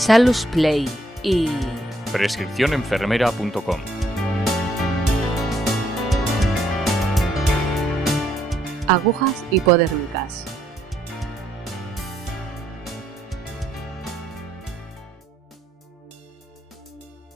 Salus Play y prescripcionenfermera.com. agujas hipodérmicas.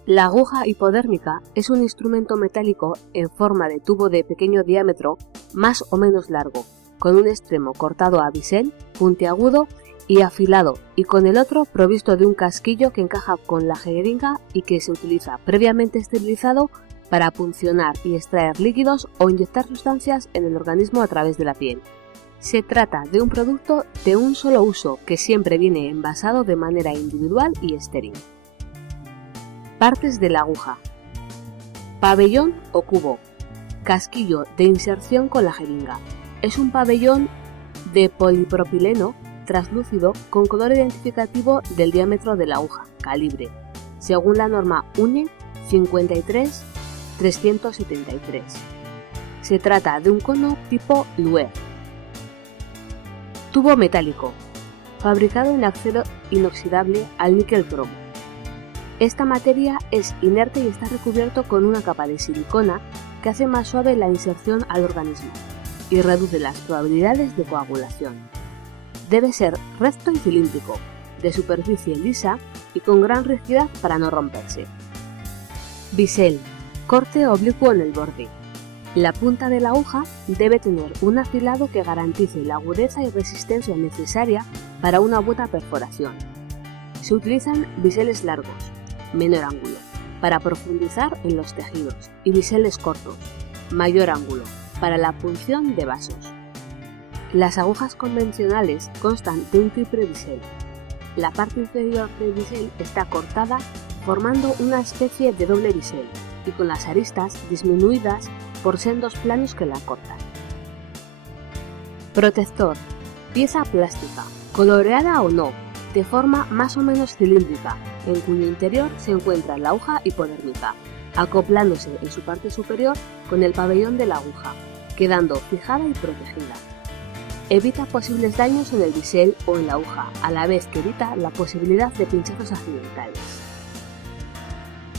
La aguja hipodérmica es un instrumento metálico en forma de tubo de pequeño diámetro, más o menos largo, con un extremo cortado a bisel, puntiagudo y afilado, y con el otro provisto de un casquillo que encaja con la jeringa y que se utiliza previamente esterilizado para puncionar y extraer líquidos o inyectar sustancias en el organismo a través de la piel. Se trata de un producto de un solo uso que siempre viene envasado de manera individual y estéril. Partes de la aguja: pabellón o cubo, casquillo de inserción con la jeringa. Es un pabellón de polipropileno translúcido con color identificativo del diámetro de la aguja, calibre, según la norma UNE 53-373. Se trata de un cono tipo Luer. Tubo metálico, fabricado en acero inoxidable al níquel cromo. Esta materia es inerte y está recubierto con una capa de silicona que hace más suave la inserción al organismo y reduce las probabilidades de coagulación. Debe ser recto y cilíndrico, de superficie lisa y con gran rigidez para no romperse. Bisel, corte oblicuo en el borde. La punta de la aguja debe tener un afilado que garantice la agudeza y resistencia necesaria para una buena perforación. Se utilizan biseles largos, menor ángulo, para profundizar en los tejidos, y biseles cortos, mayor ángulo, para la punción de vasos. Las agujas convencionales constan de un triple bisel. La parte inferior del bisel está cortada formando una especie de doble bisel y con las aristas disminuidas por sendos planos que la cortan. Protector: pieza plástica, coloreada o no, de forma más o menos cilíndrica, en cuyo interior se encuentra la aguja hipodérmica, acoplándose en su parte superior con el pabellón de la aguja, quedando fijada y protegida. Evita posibles daños en el bisel o en la aguja, a la vez que evita la posibilidad de pinchazos accidentales.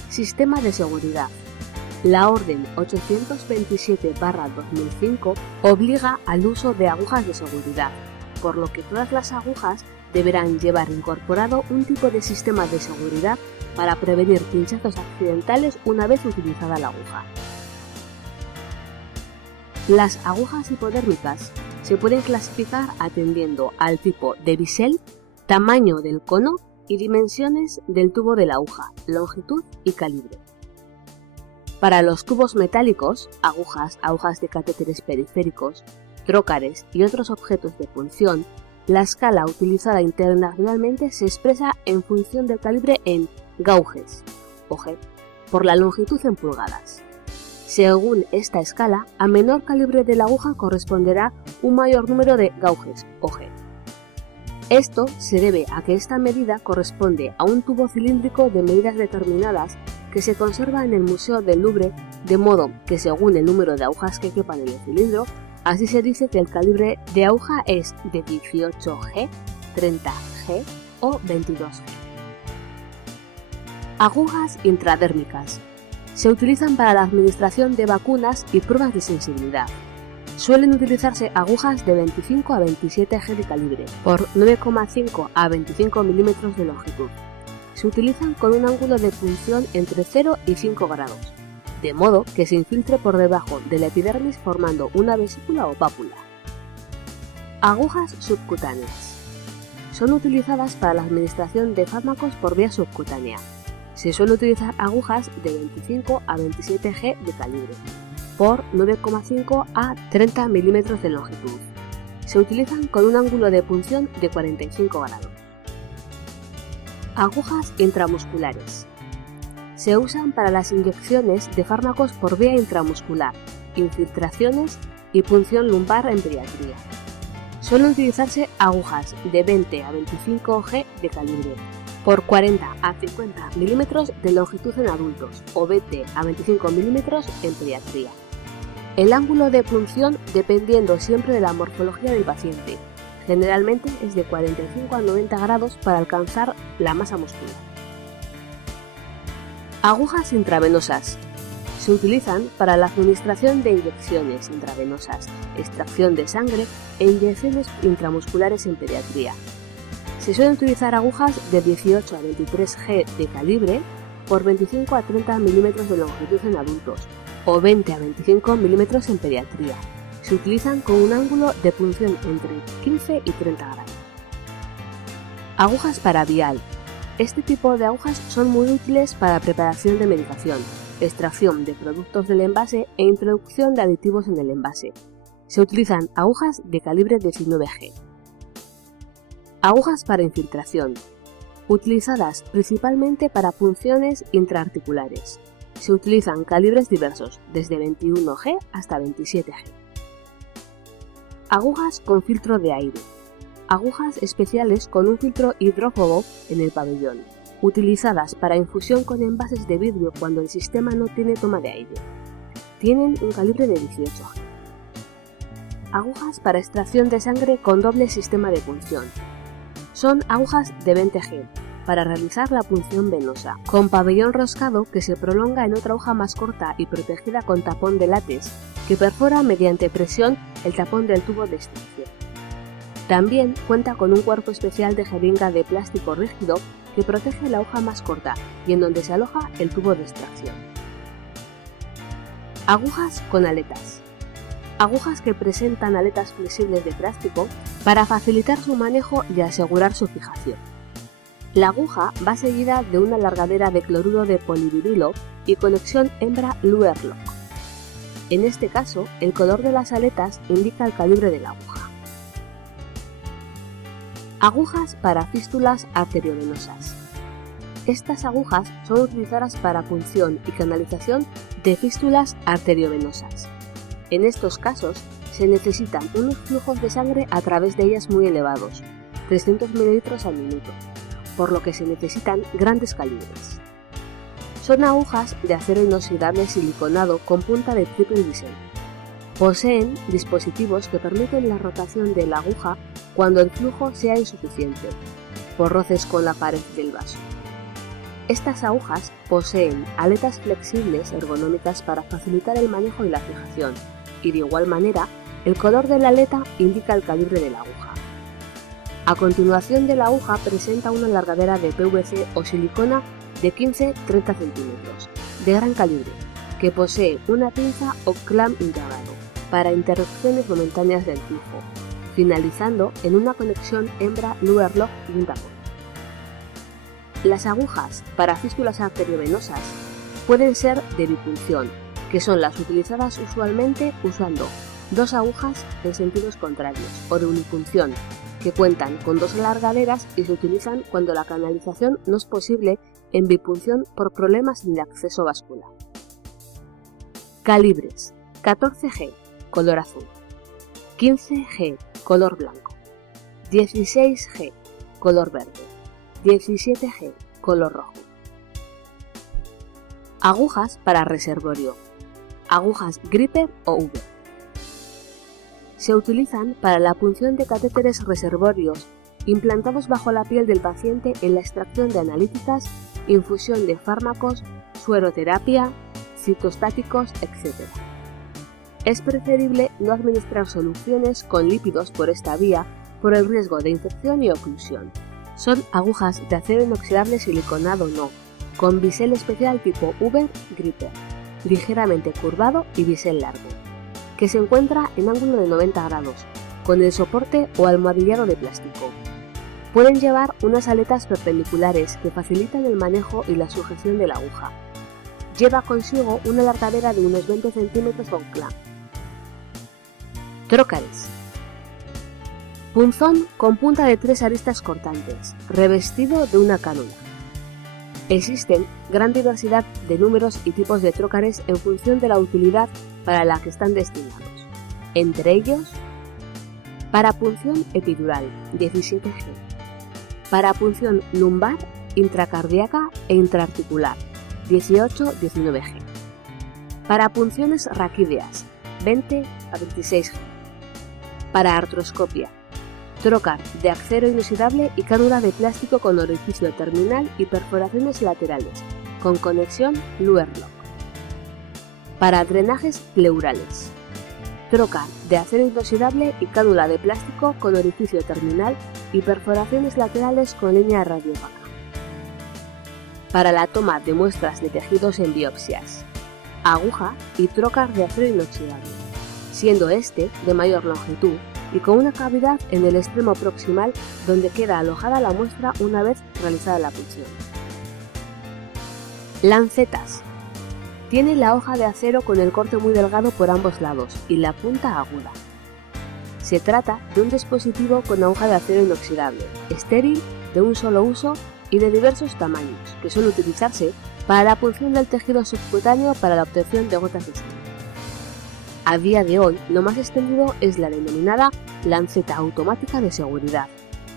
Sistema de seguridad. La Orden 827/2005 obliga al uso de agujas de seguridad, por lo que todas las agujas deberán llevar incorporado un tipo de sistema de seguridad para prevenir pinchazos accidentales una vez utilizada la aguja. Las agujas hipodérmicas se pueden clasificar atendiendo al tipo de bisel, tamaño del cono y dimensiones del tubo de la aguja, longitud y calibre. Para los tubos metálicos, agujas de catéteres periféricos, trócares y otros objetos de punción, la escala utilizada internacionalmente se expresa en función del calibre en gauges, OG, por la longitud en pulgadas. Según esta escala, a menor calibre de la aguja corresponderá un mayor número de gauges, OG. Esto se debe a que esta medida corresponde a un tubo cilíndrico de medidas determinadas que se conserva en el Museo del Louvre, de modo que según el número de agujas que quepan en el cilindro, así se dice que el calibre de aguja es de 18G, 30G o 22G. Agujas intradérmicas. Se utilizan para la administración de vacunas y pruebas de sensibilidad. Suelen utilizarse agujas de 25 a 27 G de calibre, por 9,5 a 25 milímetros de longitud. Se utilizan con un ángulo de punción entre 0 y 5 grados, de modo que se infiltre por debajo de la epidermis formando una vesícula o pápula. Agujas subcutáneas. Son utilizadas para la administración de fármacos por vía subcutánea. Se suele utilizar agujas de 25 a 27 G de calibre, por 9,5 a 30 milímetros de longitud. Se utilizan con un ángulo de punción de 45 grados. Agujas intramusculares. Se usan para las inyecciones de fármacos por vía intramuscular, infiltraciones y punción lumbar en pediatría. Suelen utilizarse agujas de 20 a 25 G de calibre, por 40 a 50 milímetros de longitud en adultos o 20 a 25 milímetros en pediatría. El ángulo de punción dependiendo siempre de la morfología del paciente, Generalmente es de 45 a 90 grados para alcanzar la masa muscular. Agujas intravenosas. Se utilizan para la administración de inyecciones intravenosas, extracción de sangre e inyecciones intramusculares en pediatría. Se suelen utilizar agujas de 18 a 23 G de calibre por 25 a 30 milímetros de longitud en adultos o 20 a 25 milímetros en pediatría. Se utilizan con un ángulo de punción entre 15 y 30 grados. Agujas para vial. Este tipo de agujas son muy útiles para preparación de medicación, extracción de productos del envase e introducción de aditivos en el envase. Se utilizan agujas de calibre 19G. Agujas para infiltración. Utilizadas principalmente para punciones intraarticulares. Se utilizan calibres diversos, desde 21G hasta 27G. Agujas con filtro de aire. Agujas especiales con un filtro hidrófobo en el pabellón, utilizadas para infusión con envases de vidrio cuando el sistema no tiene toma de aire. Tienen un calibre de 18G. Agujas para extracción de sangre con doble sistema de punción. Son agujas de 20G para realizar la punción venosa, con pabellón roscado que se prolonga en otra aguja más corta y protegida con tapón de látex, que perfora mediante presión el tapón del tubo de extracción. También cuenta con un cuerpo especial de jeringa de plástico rígido que protege la aguja más corta y en donde se aloja el tubo de extracción. Agujas con aletas. Agujas que presentan aletas flexibles de plástico para facilitar su manejo y asegurar su fijación. La aguja va seguida de una alargadera de cloruro de polivinilo y conexión hembra-Luer-Lock. En este caso, el color de las aletas indica el calibre de la aguja. Agujas para fístulas arteriovenosas. Estas agujas son utilizadas para punción y canalización de fístulas arteriovenosas. En estos casos, se necesitan unos flujos de sangre a través de ellas muy elevados, 300 ml al minuto, por lo que se necesitan grandes calibres. Son agujas de acero inoxidable siliconado con punta de triple diseño. Poseen dispositivos que permiten la rotación de la aguja cuando el flujo sea insuficiente, por roces con la pared del vaso. Estas agujas poseen aletas flexibles ergonómicas para facilitar el manejo y la fijación, y de igual manera, el color de la aleta indica el calibre de la aguja. A continuación de la aguja presenta una alargadera de PVC o silicona de 15-30 centímetros, de gran calibre, que posee una pinza o clamp integrado para interrupciones momentáneas del flujo, finalizando en una conexión hembra-Luer-Lock y un tapón. Las agujas para fístulas arteriovenosas pueden ser de bipunción, que son las utilizadas usualmente usando dos agujas en sentidos contrarios, o de unipunción, que cuentan con dos alargaderas y se utilizan cuando la canalización no es posible en bipunción por problemas en el acceso vascular. Calibres: 14G, color azul; 15G, color blanco; 16G, color verde; 17G, color rojo. Agujas para reservorio. Agujas Gripper o Uber. Se utilizan para la punción de catéteres reservorios implantados bajo la piel del paciente en la extracción de analíticas, infusión de fármacos, sueroterapia, citostáticos, etc. Es preferible no administrar soluciones con lípidos por esta vía por el riesgo de infección y oclusión. Son agujas de acero inoxidable siliconado no, con bisel especial tipo Uber Gripper, ligeramente curvado y bisel largo, que se encuentra en ángulo de 90 grados, con el soporte o almohadillado de plástico. Pueden llevar unas aletas perpendiculares que facilitan el manejo y la sujeción de la aguja. Lleva consigo una alargadera de unos 20 centímetros con clamp. Trócares. Punzón con punta de 3 aristas cortantes, revestido de una cánula. Existen gran diversidad de números y tipos de trócares en función de la utilidad para la que están destinados. Entre ellos, para punción epidural, 17G. Para punción lumbar, intracardíaca e intraarticular, 18-19G. Para punciones raquídeas, 20 a 26G. Para artroscopia, Trocar de acero inoxidable y cánula de plástico con orificio terminal y perforaciones laterales, con conexión Luer-Lock. Para drenajes pleurales. Trocar de acero inoxidable y cánula de plástico con orificio terminal y perforaciones laterales con línea radiópaca. Para la toma de muestras de tejidos en biopsias. Aguja y trocar de acero inoxidable, siendo este de mayor longitud y con una cavidad en el extremo proximal donde queda alojada la muestra una vez realizada la punción. Lancetas. Tiene la hoja de acero con el corte muy delgado por ambos lados y la punta aguda. Se trata de un dispositivo con aguja de acero inoxidable, estéril, de un solo uso y de diversos tamaños, que suele utilizarse para la punción del tejido subcutáneo para la obtención de gotas de sangre. A día de hoy, lo más extendido es la denominada lanceta automática de seguridad,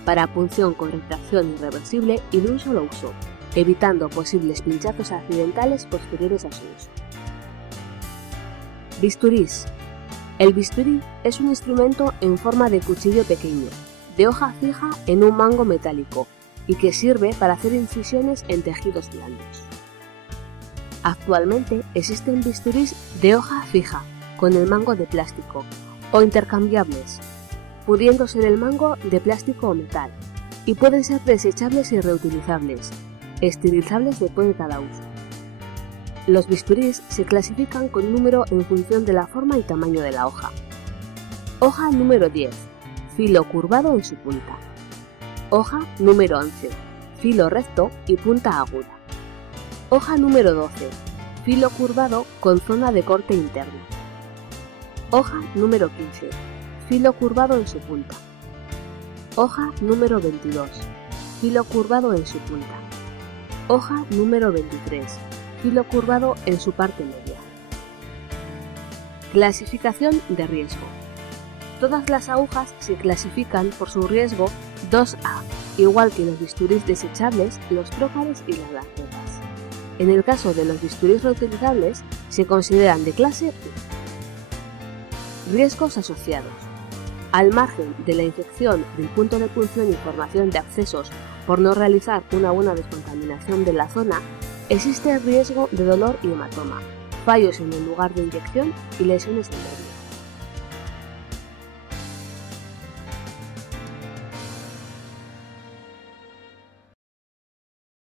para punción con retracción irreversible y de un solo uso, evitando posibles pinchazos accidentales posteriores a su uso. Bisturís. El bisturí es un instrumento en forma de cuchillo pequeño, de hoja fija en un mango metálico, y que sirve para hacer incisiones en tejidos blandos. Actualmente existen bisturís de hoja fija, con el mango de plástico, o intercambiables, pudiendo ser el mango de plástico o metal, y pueden ser desechables y reutilizables, esterilizables después de cada uso. Los bisturís se clasifican con número en función de la forma y tamaño de la hoja. Hoja número 10, filo curvado en su punta. Hoja número 11, filo recto y punta aguda. Hoja número 12, filo curvado con zona de corte interno. Hoja número 15, filo curvado en su punta. Hoja número 22, filo curvado en su punta. Hoja número 23, filo curvado en su parte media. Clasificación de riesgo. Todas las agujas se clasifican por su riesgo 2A, igual que los bisturís desechables, los trócares y las lancetas. En el caso de los bisturís reutilizables, se consideran de clase 1. Riesgos asociados. Al margen de la infección del punto de punción y formación de abscesos por no realizar una buena descontaminación de la zona, existe el riesgo de dolor y hematoma, fallos en el lugar de inyección y lesiones en el